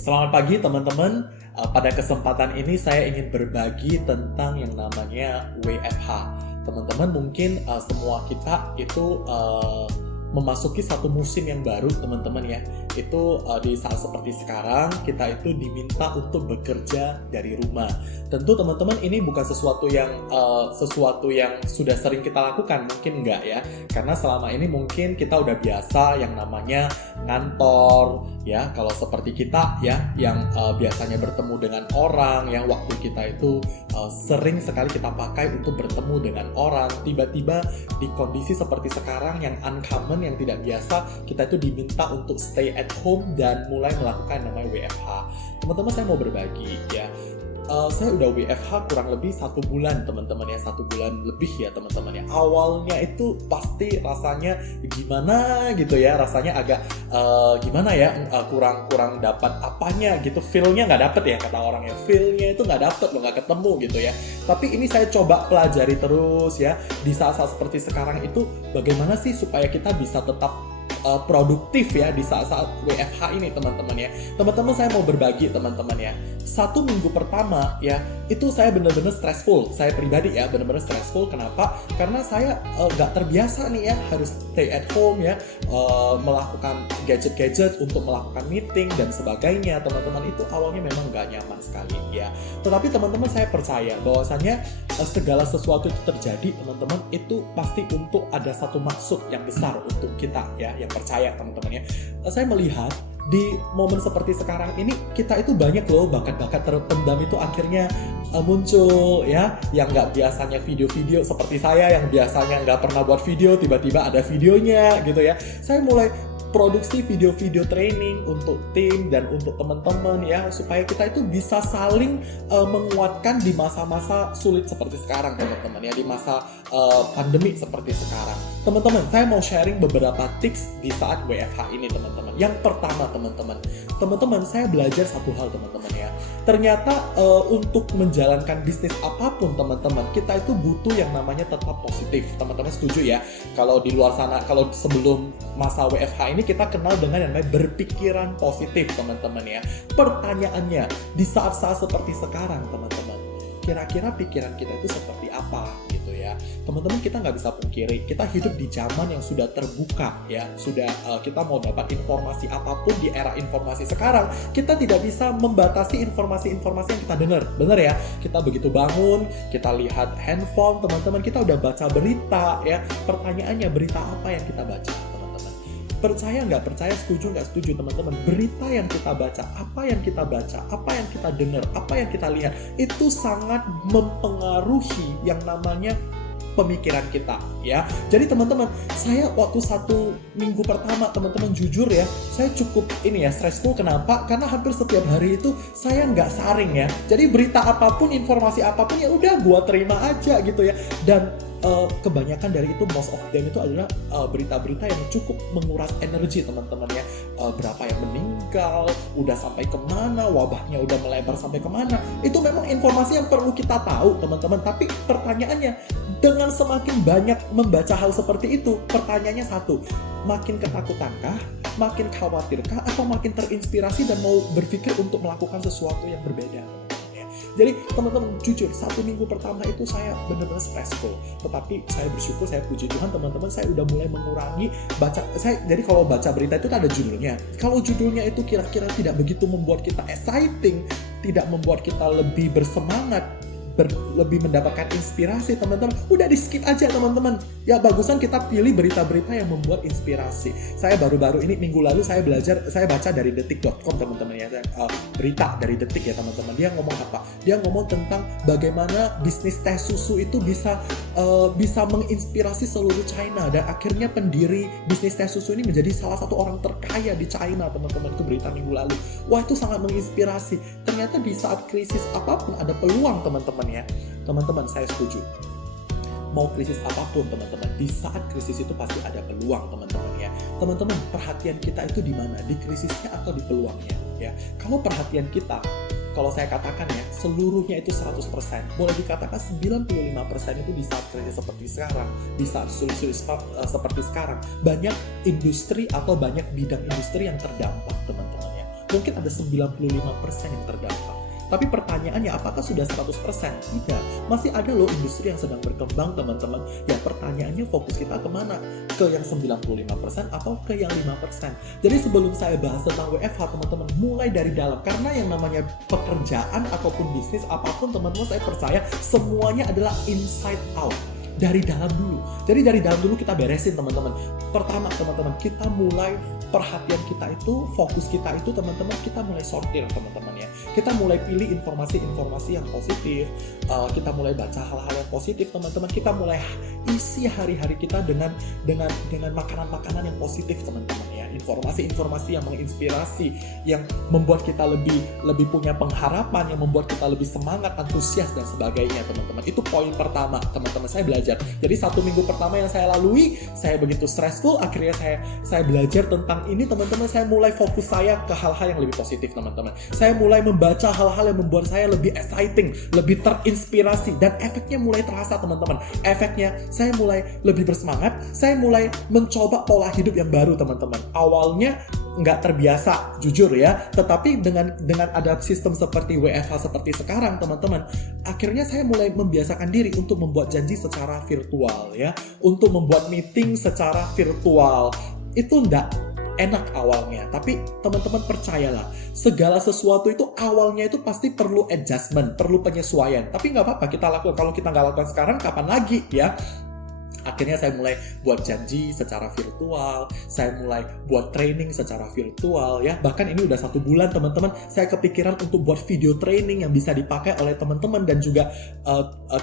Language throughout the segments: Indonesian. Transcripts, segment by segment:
Selamat pagi teman-teman. Pada kesempatan ini saya ingin berbagi tentang yang namanya WFH. Teman-teman mungkin semua kita itu memasuki satu musim yang baru teman-teman ya. Itu di saat seperti sekarang kita itu diminta untuk bekerja dari rumah. Tentu teman-teman ini bukan sesuatu yang sudah sering kita lakukan, mungkin enggak ya. Karena selama ini mungkin kita udah biasa yang namanya ngantor ya. Kalau seperti kita ya yang biasanya bertemu dengan orang, yang waktu kita itu sering sekali kita pakai untuk bertemu dengan orang, tiba-tiba di kondisi seperti sekarang yang uncommon, yang tidak biasa, kita itu diminta untuk stay at home dan mulai melakukan namanya WFH. Teman-teman, saya mau berbagi ya. Saya udah WFH kurang lebih 1 bulan teman-teman ya, 1 bulan lebih ya teman-teman ya. Awalnya itu pasti rasanya gimana gitu ya, rasanya agak gimana ya, kurang dapat apanya gitu, feel-nya nggak dapet ya kata orang ya, feel-nya itu nggak dapet loh, nggak ketemu gitu ya. Tapi ini saya coba pelajari terus ya, di saat-saat seperti sekarang itu bagaimana sih supaya kita bisa tetap produktif ya di saat-saat WFH ini teman-teman ya. Teman-teman, saya mau berbagi teman-teman ya. 1 minggu pertama ya, itu saya benar-benar stressful. Saya pribadi ya benar-benar stressful. Kenapa? Karena saya nggak terbiasa nih ya, harus stay at home ya, melakukan gadget-gadget untuk melakukan meeting dan sebagainya. Teman-teman, itu awalnya memang nggak nyaman sekali ya. Tetapi teman-teman, saya percaya bahwasanya segala sesuatu itu terjadi teman-teman, itu pasti untuk ada satu maksud yang besar untuk kita ya, yang percaya teman-teman ya. Saya melihat di momen seperti sekarang ini kita itu banyak loh bakat-bakat terpendam itu akhirnya muncul ya, yang nggak biasanya video-video seperti saya yang biasanya nggak pernah buat video, tiba-tiba ada videonya gitu ya. Saya mulai produksi video-video training untuk tim dan untuk teman-teman ya, supaya kita itu bisa saling menguatkan di masa-masa sulit seperti sekarang teman-teman ya, di masa pandemi seperti sekarang. Teman-teman, saya mau sharing beberapa tips di saat WFH ini teman-teman. Yang pertama teman-teman, saya belajar satu hal teman-teman ya. Ternyata untuk menjalankan bisnis apapun teman-teman, kita itu butuh yang namanya tetap positif. Teman-teman setuju ya? Kalau di luar sana, kalau sebelum masa WFH ini kita kenal dengan yang namanya berpikiran positif teman-teman ya. Pertanyaannya, di saat-saat seperti sekarang teman-teman, kira-kira pikiran kita itu seperti apa gitu ya. Teman-teman, kita nggak bisa pungkiri, kita hidup di zaman yang sudah terbuka ya. Sudah kita mau dapat informasi apapun di era informasi sekarang, kita tidak bisa membatasi informasi-informasi yang kita dengar. Benar ya? Kita begitu bangun, kita lihat handphone teman-teman, kita udah baca berita ya. Pertanyaannya, berita apa yang kita baca? Percaya nggak percaya, setuju nggak setuju teman-teman, berita yang kita baca, apa yang kita baca, apa yang kita dengar, apa yang kita lihat, itu sangat mempengaruhi yang namanya pemikiran kita ya. Jadi teman-teman, saya waktu 1 minggu pertama teman-teman, jujur ya, saya cukup stressful. Kenapa? Karena hampir setiap hari itu saya nggak saring ya. Jadi berita apapun, informasi apapun ya udah gua terima aja gitu ya. Dan kebanyakan dari itu, most of them itu adalah berita-berita yang cukup menguras energi teman-teman ya. Berapa yang meninggal, udah sampai kemana, wabahnya udah melebar sampai kemana, itu memang informasi yang perlu kita tahu teman-teman. Tapi pertanyaannya, dengan semakin banyak membaca hal seperti itu, pertanyaannya satu, makin ketakutankah, makin khawatirkah, atau makin terinspirasi dan mau berpikir untuk melakukan sesuatu yang berbeda? Jadi teman-teman, jujur 1 minggu pertama itu saya benar-benar stressful. Tetapi saya bersyukur, saya puji Tuhan teman-teman, saya udah mulai mengurangi baca. Jadi kalau baca berita itu ada judulnya. Kalau judulnya itu kira-kira tidak begitu membuat kita exciting, tidak membuat kita lebih bersemangat, lebih mendapatkan inspirasi teman-teman, udah di skip aja teman-teman ya. Bagusan kita pilih berita-berita yang membuat inspirasi. Saya baru-baru ini, minggu lalu saya baca dari detik.com teman-teman ya, berita dari Detik ya teman-teman. Dia ngomong apa? Dia ngomong tentang bagaimana bisnis teh susu itu bisa menginspirasi seluruh China, dan akhirnya pendiri bisnis teh susu ini menjadi salah satu orang terkaya di China teman-teman. Itu berita minggu lalu. Wah, itu sangat menginspirasi. Ternyata di saat krisis apapun ada peluang teman-teman ya. Teman-teman, saya setuju. Mau krisis apapun teman-teman, di saat krisis itu pasti ada peluang teman-teman ya. Teman-teman, perhatian kita itu di mana? Di krisisnya atau di peluangnya ya? Kalau perhatian kita, kalau saya katakan ya, seluruhnya itu 100%. Boleh dikatakan 95% itu di saat krisis seperti sekarang, di saat sulit-sulit seperti sekarang, banyak industri atau banyak bidang industri yang terdampak teman-teman ya. mungkin ada 95% yang terdampak. Tapi pertanyaannya, apakah sudah 100%? Tidak. Masih ada loh industri yang sedang berkembang, teman-teman. Ya, pertanyaannya fokus kita kemana? Ke yang 95% atau ke yang 5%? Jadi sebelum saya bahas tentang WFH, teman-teman, mulai dari dalam. Karena yang namanya pekerjaan ataupun bisnis apapun, teman-teman, saya percaya semuanya adalah inside out. Dari dalam dulu. Jadi dari dalam dulu kita beresin, teman-teman. Pertama, teman-teman, kita mulai perhatian kita itu, fokus kita itu, teman-teman, kita mulai sortir, teman-teman ya. Kita mulai pilih informasi-informasi yang positif. Kita mulai baca hal-hal yang positif, teman-teman. Kita mulai isi hari-hari kita dengan makanan-makanan yang positif, teman-teman ya. Informasi-informasi yang menginspirasi, yang membuat kita lebih punya pengharapan, yang membuat kita lebih semangat, antusias dan sebagainya, teman-teman. Itu poin pertama, teman-teman, saya belajar. Jadi 1 minggu pertama yang saya lalui, saya begitu stressful, akhirnya saya belajar tentang ini, teman-teman. Saya mulai fokus saya ke hal-hal yang lebih positif, teman-teman. Saya mulai membaca hal-hal yang membuat saya lebih exciting, lebih terinspirasi, dan efeknya mulai terasa, teman-teman. Efeknya, saya mulai lebih bersemangat, saya mulai mencoba pola hidup yang baru, teman-teman. Awalnya nggak terbiasa, jujur ya. Tetapi dengan ada sistem seperti WFH seperti sekarang, teman-teman, akhirnya saya mulai membiasakan diri untuk membuat janji secara virtual ya, untuk membuat meeting secara virtual. Itu nggak enak awalnya, tapi teman-teman percayalah, segala sesuatu itu awalnya itu pasti perlu adjustment, perlu penyesuaian. Tapi nggak apa-apa kita lakukan. Kalau kita nggak lakukan sekarang, kapan lagi ya? Akhirnya saya mulai buat janji secara virtual, saya mulai buat training secara virtual ya. Bahkan ini udah 1 bulan, teman-teman, saya kepikiran untuk buat video training yang bisa dipakai oleh teman-teman dan juga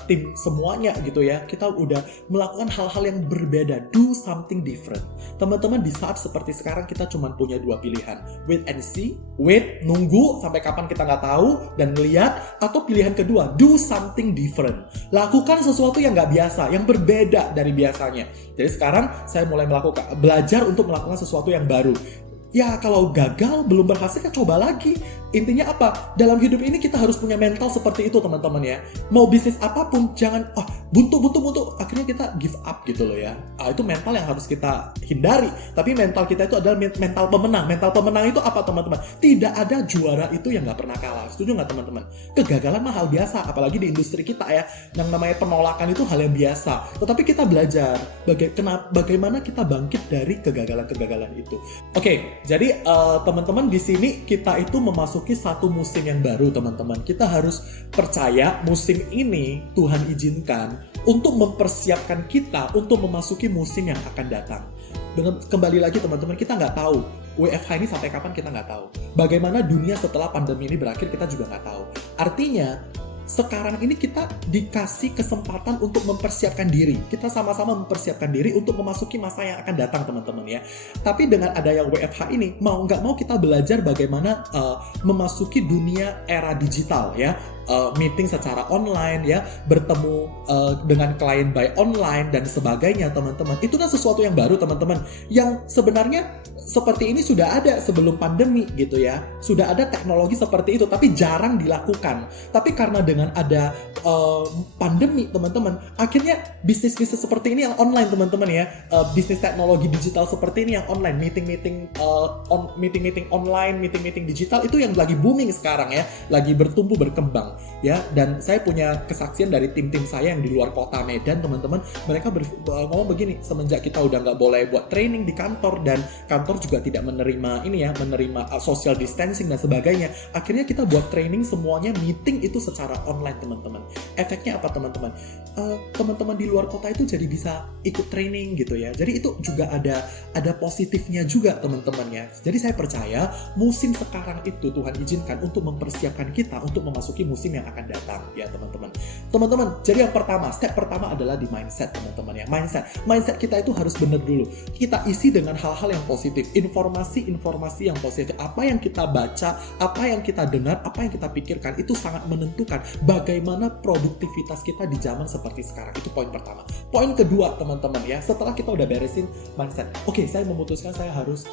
tim semuanya gitu ya. Kita udah melakukan hal-hal yang berbeda, do something different. Teman-teman, di saat seperti sekarang kita cuma punya 2 pilihan, wait and see, wait, nunggu sampai kapan kita nggak tahu dan ngeliat, atau pilihan kedua, do something different. Lakukan sesuatu yang nggak biasa, yang berbeda dari biasanya. Jadi sekarang saya mulai belajar untuk melakukan sesuatu yang baru. Ya kalau gagal, belum berhasil, ya coba lagi. Intinya apa? Dalam hidup ini kita harus punya mental seperti itu, teman-teman ya. Mau bisnis apapun, jangan buntu. Akhirnya kita give up gitu loh ya. Itu mental yang harus kita hindari. Tapi mental kita itu adalah mental pemenang. Mental pemenang itu apa, teman-teman? Tidak ada juara itu yang nggak pernah kalah. Setuju nggak, teman-teman? Kegagalan mah hal biasa. Apalagi di industri kita ya. Yang namanya penolakan itu hal yang biasa. Tetapi kita belajar bagaimana kita bangkit dari kegagalan-kegagalan itu. Oke, jadi teman-teman, di sini kita itu memasuki satu musim yang baru, teman-teman. Kita harus percaya musim ini Tuhan izinkan untuk mempersiapkan kita untuk memasuki musim yang akan datang. Dan kembali lagi, teman-teman, kita nggak tahu WFH ini sampai kapan, kita nggak tahu. Bagaimana dunia setelah pandemi ini berakhir, kita juga nggak tahu. Artinya sekarang ini kita dikasih kesempatan untuk mempersiapkan diri. Kita sama-sama mempersiapkan diri untuk memasuki masa yang akan datang, teman-teman ya. Tapi dengan adanya WFH ini, mau nggak mau kita belajar bagaimana memasuki dunia era digital ya. Meeting secara online ya, bertemu dengan klien by online dan sebagainya, teman-teman. Itu kan sesuatu yang baru, teman-teman, yang sebenarnya seperti ini sudah ada sebelum pandemi gitu ya. Sudah ada teknologi seperti itu, tapi jarang dilakukan. Tapi karena dengan ada pandemi, teman-teman, akhirnya bisnis-bisnis seperti ini yang online, teman-teman ya. Bisnis teknologi digital seperti ini yang online, meeting-meeting online, meeting-meeting digital itu yang lagi booming sekarang ya, lagi bertumbuh berkembang ya. Dan saya punya kesaksian dari tim-tim saya yang di luar kota Medan, teman-teman. Mereka ngomong begini, semenjak kita udah nggak boleh buat training di kantor dan kantor juga tidak menerima social distancing dan sebagainya, akhirnya kita buat training semuanya, meeting itu secara online, teman-teman. Efeknya apa, teman-teman? Teman-teman di luar kota itu jadi bisa ikut training gitu ya. Jadi itu juga ada positifnya juga, teman-teman ya. Jadi saya percaya musim sekarang itu Tuhan izinkan untuk mempersiapkan kita untuk memasuki musim yang akan datang ya, teman-teman. Teman-teman, jadi yang pertama, step pertama adalah di mindset, teman-teman ya. Mindset kita itu harus benar dulu. Kita isi dengan hal-hal yang positif, informasi-informasi yang positif. Apa yang kita baca, apa yang kita dengar, apa yang kita pikirkan, itu sangat menentukan bagaimana produktivitas kita di zaman seperti sekarang. Itu poin pertama. Poin kedua, teman-teman ya, setelah kita udah beresin mindset, oke, saya memutuskan saya harus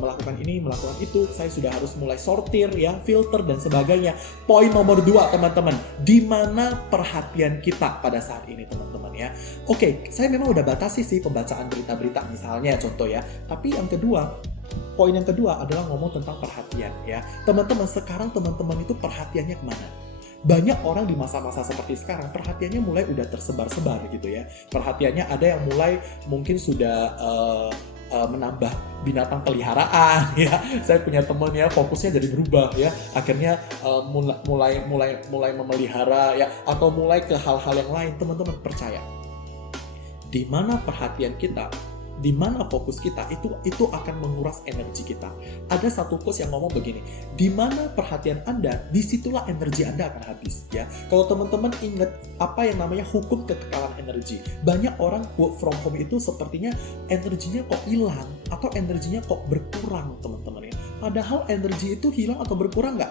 melakukan ini, melakukan itu, saya sudah harus mulai sortir ya, filter dan sebagainya. Poin nomor 2, teman-teman, di mana perhatian kita pada saat ini, teman-teman ya. Oke, saya memang udah batasi sih pembacaan berita-berita misalnya, contoh ya. Tapi yang kedua, Poin yang kedua adalah ngomong tentang perhatian ya. Teman-teman, sekarang teman-teman itu perhatiannya kemana? Banyak orang di masa-masa seperti sekarang perhatiannya mulai udah tersebar-sebar gitu ya. Perhatiannya ada yang mulai mungkin sudah menambah binatang peliharaan ya. Saya punya teman ya, fokusnya jadi berubah ya. Akhirnya mulai memelihara ya, atau mulai ke hal-hal yang lain. Teman-teman percaya, di mana perhatian kita, di mana fokus kita, itu akan menguras energi kita. Ada satu quotes yang ngomong begini, di mana perhatian Anda, disitulah energi Anda akan habis ya. Kalau teman-teman ingat apa yang namanya hukum kekekalan energi, banyak orang work from home itu sepertinya energinya kok hilang atau energinya kok berkurang teman-teman ya. Padahal energi itu hilang atau berkurang nggak?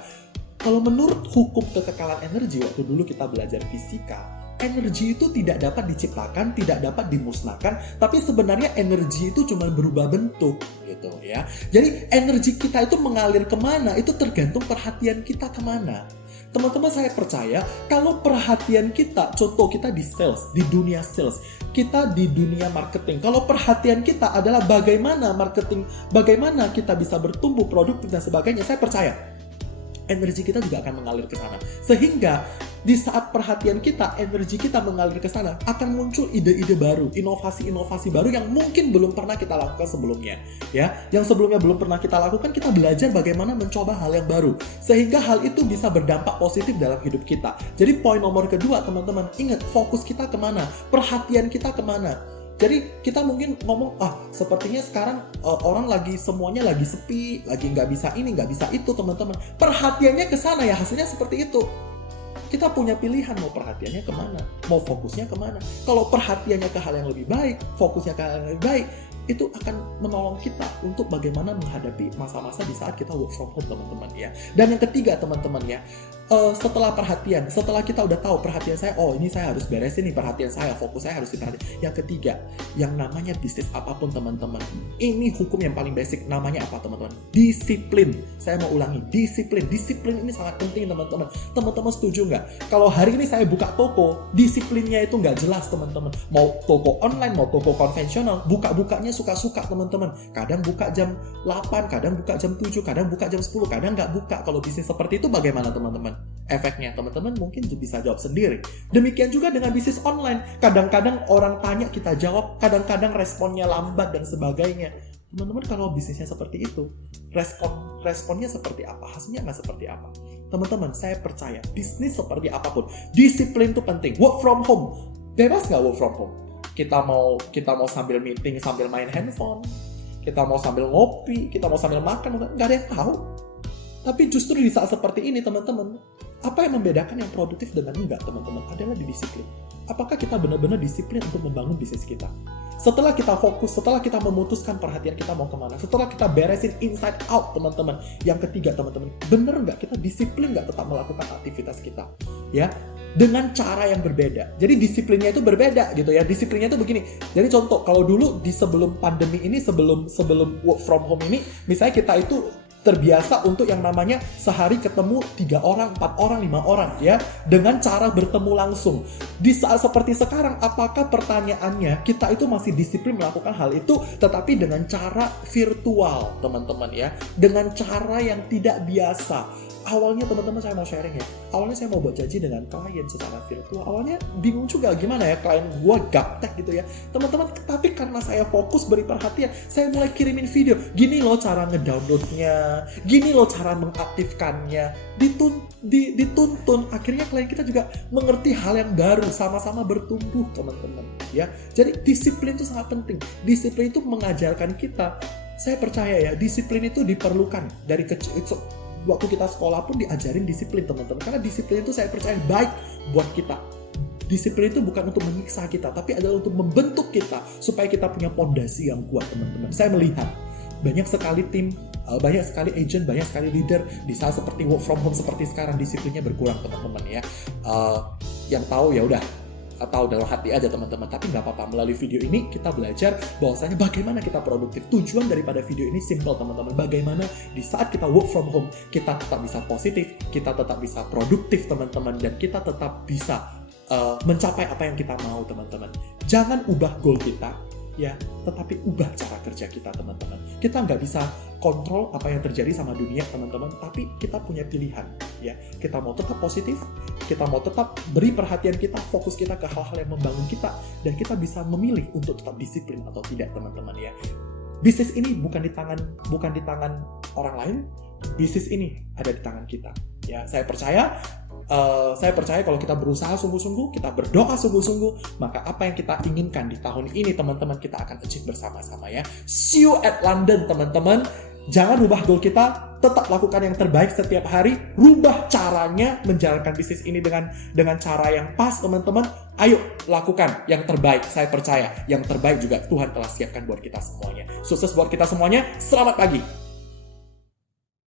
Kalau menurut hukum kekekalan energi, waktu dulu kita belajar fisika, energi itu tidak dapat diciptakan, tidak dapat dimusnahkan, tapi sebenarnya energi itu cuma berubah bentuk gitu ya. Jadi energi kita itu mengalir kemana, itu tergantung perhatian kita kemana. Teman-teman, saya percaya kalau perhatian kita, contoh kita di sales, di dunia sales, kita di dunia marketing, kalau perhatian kita adalah bagaimana marketing, bagaimana kita bisa bertumbuh produktif dan sebagainya, saya percaya energi kita juga akan mengalir ke sana. Sehingga di saat perhatian kita, energi kita mengalir ke sana, akan muncul ide-ide baru, inovasi-inovasi baru yang mungkin belum pernah kita lakukan sebelumnya. Ya, yang sebelumnya belum pernah kita lakukan, kita belajar bagaimana mencoba hal yang baru. Sehingga hal itu bisa berdampak positif dalam hidup kita. Jadi poin nomor kedua, teman-teman, ingat fokus kita kemana, perhatian kita kemana. Jadi kita mungkin ngomong, sepertinya sekarang orang lagi semuanya lagi sepi, lagi nggak bisa ini, nggak bisa itu, teman-teman. Perhatiannya ke sana ya, hasilnya seperti itu. Kita punya pilihan mau perhatiannya kemana, mau fokusnya kemana. Kalau perhatiannya ke hal yang lebih baik, fokusnya ke hal yang lebih baik, itu akan menolong kita untuk bagaimana menghadapi masa-masa di saat kita work from home, teman-teman ya. Dan yang ketiga, teman-teman ya, setelah perhatian, setelah kita udah tahu perhatian saya, ini saya harus beresin nih perhatian saya, fokus saya harus diperhatiin. Yang ketiga, yang namanya bisnis apapun, teman-teman, ini hukum yang paling basic, namanya apa, teman-teman? Disiplin. Saya mau ulangi, disiplin. Disiplin ini sangat penting, teman-teman. Teman-teman setuju nggak? Kalau hari ini saya buka toko, disiplinnya itu nggak jelas, teman-teman. Mau toko online, mau toko konvensional, buka-bukanya suka-suka, teman-teman. Kadang buka jam 8, kadang buka jam 7, kadang buka jam 10, kadang nggak buka. Kalau bisnis seperti itu bagaimana, teman-teman? Efeknya, teman-teman mungkin bisa jawab sendiri. Demikian juga dengan bisnis online. Kadang-kadang orang tanya, kita jawab. Kadang-kadang responnya lambat dan sebagainya. Teman-teman, kalau bisnisnya seperti itu, responnya seperti apa? Hasilnya nggak seperti apa? Teman-teman, saya percaya bisnis seperti apapun, disiplin itu penting. Work from home, bebas nggak work from home? Kita mau sambil meeting, sambil main handphone, kita mau sambil ngopi, kita mau sambil makan, nggak ada yang tahu. Tapi justru di saat seperti ini, teman-teman, apa yang membedakan yang produktif dengan enggak, teman-teman, adalah di disiplin. Apakah kita benar-benar disiplin untuk membangun bisnis kita? Setelah kita fokus, setelah kita memutuskan perhatian kita mau kemana, setelah kita beresin inside out, teman-teman. Yang ketiga, teman-teman, benar nggak kita disiplin nggak tetap melakukan aktivitas kita? Ya, dengan cara yang berbeda. Jadi disiplinnya itu berbeda gitu ya. Disiplinnya itu begini. Jadi contoh, kalau dulu di sebelum pandemi ini, sebelum work from home ini, misalnya kita itu terbiasa untuk yang namanya sehari ketemu 3 orang, 4 orang, 5 orang ya, dengan cara bertemu langsung. Di saat seperti sekarang, apakah pertanyaannya kita itu masih disiplin melakukan hal itu tetapi dengan cara virtual, teman-teman ya, dengan cara yang tidak biasa. Awalnya, teman-teman, saya mau sharing ya. Awalnya saya mau buat janji dengan klien secara virtual. Awalnya bingung juga gimana ya, klien gue gaptek gitu ya. Teman-teman, tapi karena saya fokus beri perhatian, saya mulai kirimin video. Gini loh cara ngedownloadnya, gini loh cara mengaktifkannya. Dituntun. Akhirnya klien kita juga mengerti hal yang baru, sama-sama bertumbuh, teman-teman. Ya, jadi disiplin itu sangat penting. Disiplin itu mengajarkan kita. Saya percaya ya, disiplin itu diperlukan dari kecil. Waktu kita sekolah pun diajarin disiplin, teman-teman. Karena disiplin itu saya percaya baik buat kita. Disiplin itu bukan untuk menyiksa kita, tapi adalah untuk membentuk kita supaya kita punya pondasi yang kuat, teman-teman. Saya melihat banyak sekali tim, banyak sekali agent, banyak sekali leader di saat seperti work from home seperti sekarang, disiplinnya berkurang, teman-teman ya. Yang tahu ya udah, atau dalam hati aja, teman-teman. Tapi nggak apa-apa, melalui video ini kita belajar bahwasanya bagaimana kita produktif. Tujuan daripada video ini simple, teman-teman. Bagaimana di saat kita work from home, kita tetap bisa positif, kita tetap bisa produktif, teman-teman, dan kita tetap bisa mencapai apa yang kita mau, teman-teman. Jangan ubah goal kita, ya, tetapi ubah cara kerja kita, teman-teman. Kita nggak bisa kontrol apa yang terjadi sama dunia, teman-teman, tapi kita punya pilihan, ya. Kita mau tetap positif, kita mau tetap beri perhatian kita, fokus kita ke hal-hal yang membangun kita, dan kita bisa memilih untuk tetap disiplin atau tidak, teman-teman, ya. Bisnis ini bukan di tangan orang lain, bisnis ini ada di tangan kita. Ya, saya percaya kalau kita berusaha sungguh-sungguh, kita berdoa sungguh-sungguh, maka apa yang kita inginkan di tahun ini, teman-teman, kita akan achieve bersama-sama, ya. See you at London, teman-teman. Jangan rubah goal kita, tetap lakukan yang terbaik setiap hari, rubah caranya menjalankan bisnis ini dengan cara yang pas, teman-teman. Ayo lakukan yang terbaik, saya percaya yang terbaik juga Tuhan telah siapkan buat kita semuanya. Sukses buat kita semuanya, selamat pagi.